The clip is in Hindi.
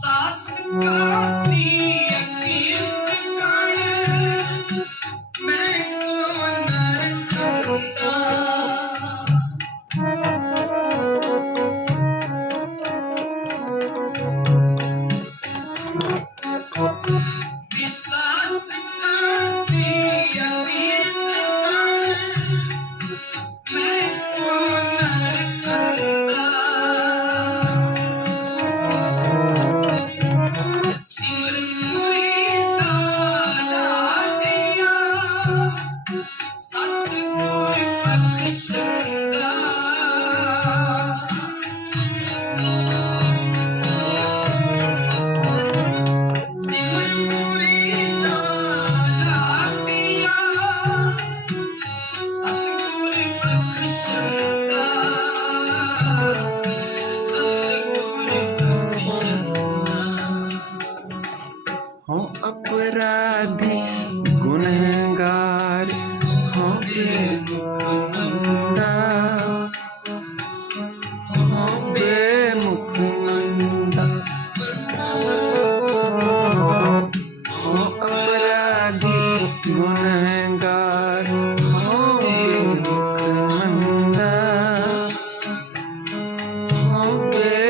Sasuke. अपराधी गुनहगार होंगे। बंदा होंगे मुखमंदा हो अपराधी गुनहगार होंगे